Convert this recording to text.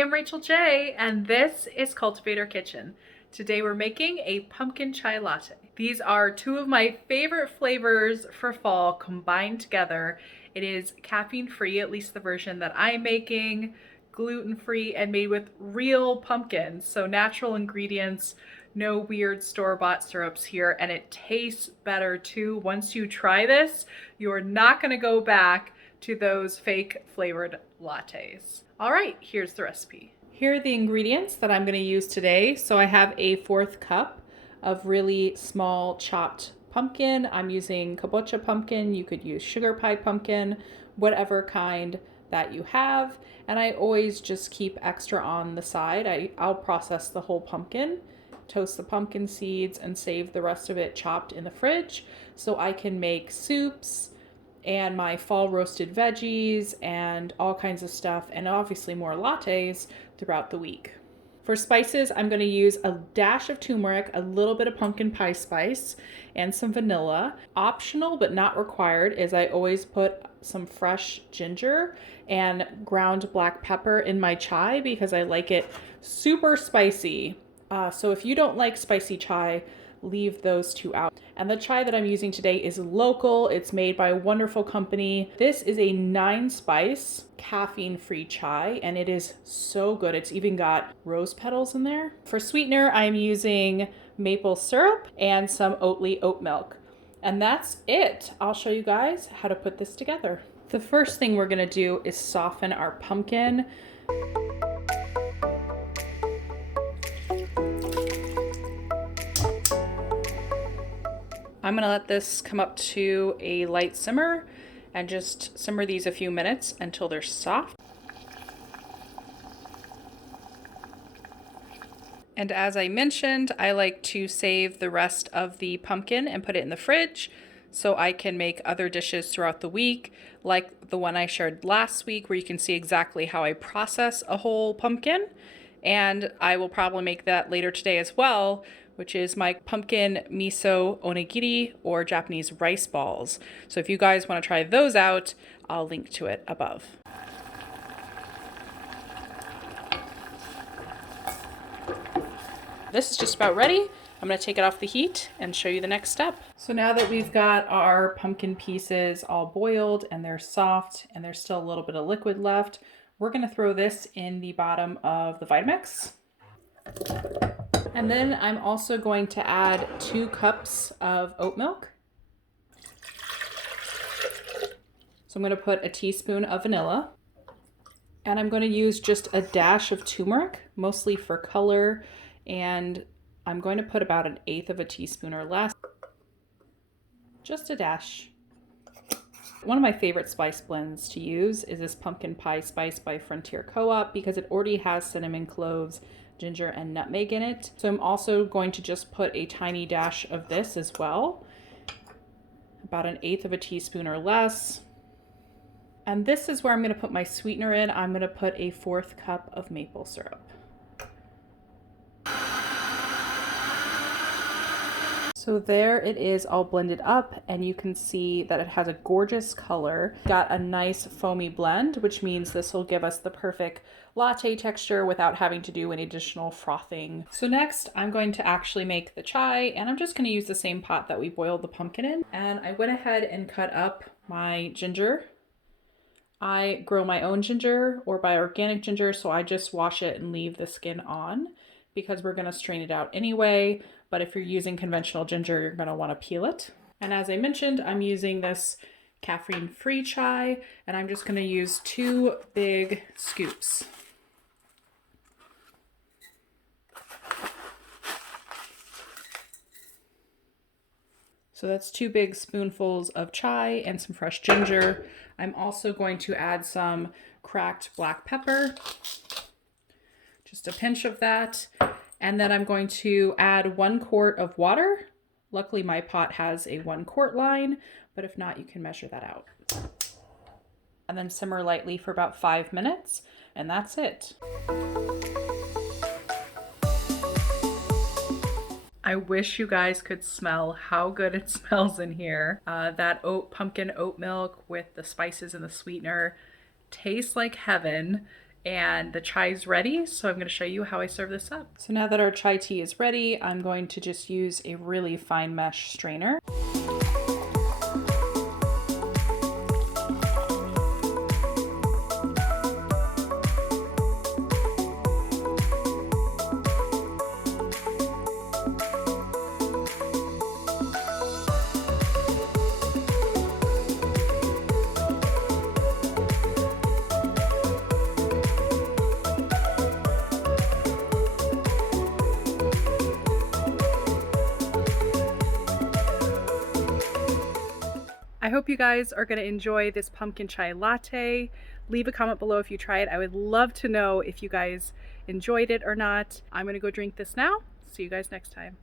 I'm Rachel J, and this is Cultivator Kitchen. Today we're making a pumpkin chai latte. These are two of my favorite flavors for fall combined together. It is caffeine-free, at least the version that I'm making, gluten-free, and made with real pumpkins, so natural ingredients, no weird store-bought syrups here, and it tastes better too. Once you try this, you're not gonna go back to those fake flavored lattes. All right, here's the recipe. Here are the ingredients that I'm going to use today. So I have a 1/4 cup of really small chopped pumpkin. I'm using kabocha pumpkin. You could use sugar pie pumpkin, whatever kind that you have. And I always just keep extra on the side. I'll process the whole pumpkin, toast the pumpkin seeds, and save the rest of it chopped in the fridge so I can make soups and my fall roasted veggies and all kinds of stuff, and obviously more lattes throughout the week. For spices, I'm going to use a dash of turmeric, a little bit of pumpkin pie spice, and some vanilla. Optional but not required is I always put some fresh ginger and ground black pepper in my chai because I like it super spicy. So if you don't like spicy chai, leave those two out. And the chai that I'm using today is local. It's made by a wonderful company. This is a 9-spice caffeine-free chai, and it is so good. It's even got rose petals in there. For sweetener, I'm using maple syrup and some Oatly oat milk. And that's it. I'll show you guys how to put this together. The first thing we're gonna do is soften our pumpkin. I'm gonna let this come up to a light simmer and just simmer these a few minutes until they're soft. And as I mentioned, I like to save the rest of the pumpkin and put it in the fridge so I can make other dishes throughout the week, like the one I shared last week where you can see exactly how I process a whole pumpkin. And I will probably make that later today as well, which is my pumpkin miso onigiri, or Japanese rice balls. So if you guys want to try those out, I'll link to it above. This is just about ready. I'm going to take it off the heat and show you the next step. So now that we've got our pumpkin pieces all boiled and they're soft and there's still a little bit of liquid left, we're going to throw this in the bottom of the Vitamix. And then I'm also going to add 2 cups of oat milk. So I'm going to put a teaspoon of vanilla. And I'm going to use just a dash of turmeric, mostly for color. And I'm going to put about 1/8 of a teaspoon or less. Just a dash. One of my favorite spice blends to use is this pumpkin pie spice by Frontier Co-op because it already has cinnamon, cloves, ginger, and nutmeg in it. So I'm also going to just put a tiny dash of this as well, about 1/8 of a teaspoon or less. And this is where I'm going to put my sweetener in. I'm going to put a 1/4 cup of maple syrup. So there it is, all blended up, and you can see that it has a gorgeous color. Got a nice foamy blend, which means this will give us the perfect latte texture without having to do any additional frothing. So next, I'm going to actually make the chai, and I'm just going to use the same pot that we boiled the pumpkin in. And I went ahead and cut up my ginger. I grow my own ginger or buy organic ginger, so I just wash it and leave the skin on because we're going to strain it out anyway. But if you're using conventional ginger, you're going to want to peel it. And as I mentioned, I'm using this caffeine-free chai, and I'm just going to use 2 big scoops. So that's 2 big spoonfuls of chai and some fresh ginger. I'm also going to add some cracked black pepper, just a pinch of that. And then I'm going to add 1 quart of water. Luckily my pot has a 1 quart line, but if not, you can measure that out. And then simmer lightly for about 5 minutes, and that's it. I wish you guys could smell how good it smells in here. That pumpkin oat milk with the spices and the sweetener tastes like heaven. and the chai is ready. So I'm going to show you how I serve this up. So now that our chai tea is ready, I'm going to just use a really fine mesh strainer. I hope you guys are going to enjoy this pumpkin chai latte. Leave a comment below if you try it. I would love to know if you guys enjoyed it or not. I'm going to go drink this now. See you guys next time.